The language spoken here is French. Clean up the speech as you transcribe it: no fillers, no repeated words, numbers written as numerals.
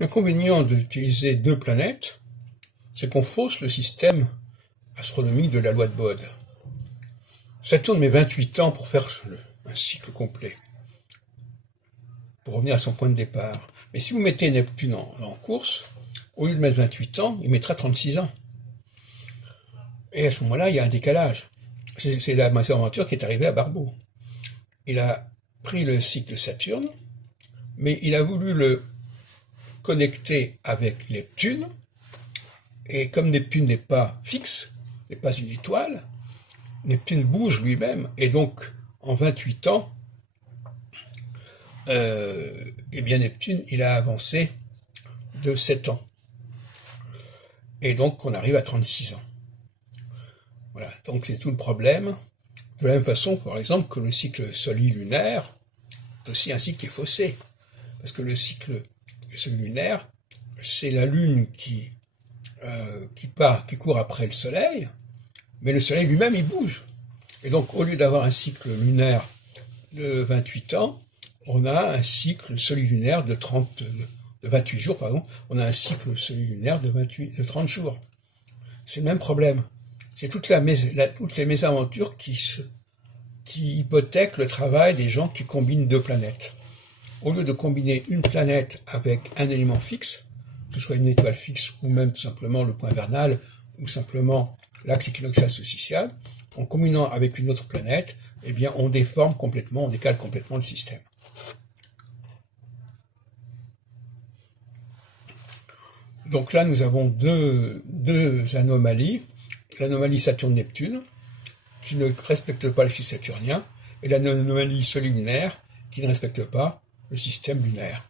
L'inconvénient d'utiliser deux planètes, c'est qu'on fausse le système astronomique de la loi de Bode. Saturne met 28 ans pour faire un cycle complet, pour revenir à son point de départ. Mais si vous mettez Neptune en course, au lieu de mettre 28 ans, il mettra 36 ans. Et à ce moment-là, il y a un décalage. C'est la mésaventure qui est arrivée à Barbeau. Il a pris le cycle de Saturne, mais il a voulu le connecter avec Neptune, et comme Neptune n'est pas fixe, n'est pas une étoile, Neptune bouge lui-même, et donc en 28 ans, eh bien Neptune, il a avancé de 7 ans. Et donc on arrive à 36 ans. Voilà, donc c'est tout le problème. De la même façon, par exemple, que le cycle soli-lunaire est aussi un cycle qui est faussé. Parce que le cycle soli-lunaire, c'est la Lune qui court après le Soleil, mais le Soleil lui-même, il bouge. Et donc, au lieu d'avoir un cycle lunaire de 28 ans, on a un cycle soli-lunaire de 28 jours, pardon. On a un cycle soli-lunaire de 30 jours. C'est le même problème. C'est toutes les mésaventures qui hypothèquent le travail des gens qui combinent deux planètes. Au lieu de combiner une planète avec un élément fixe, que ce soit une étoile fixe ou même tout simplement le point vernal ou simplement l'axe équinoxial solsticial, en combinant avec une autre planète, eh bien on déforme complètement, on décale complètement le système. Donc là, nous avons deux anomalies. L'anomalie Saturne-Neptune, qui ne respecte pas le système saturnien, et l'anomalie soli-lunaire, qui ne respecte pas le système lunaire.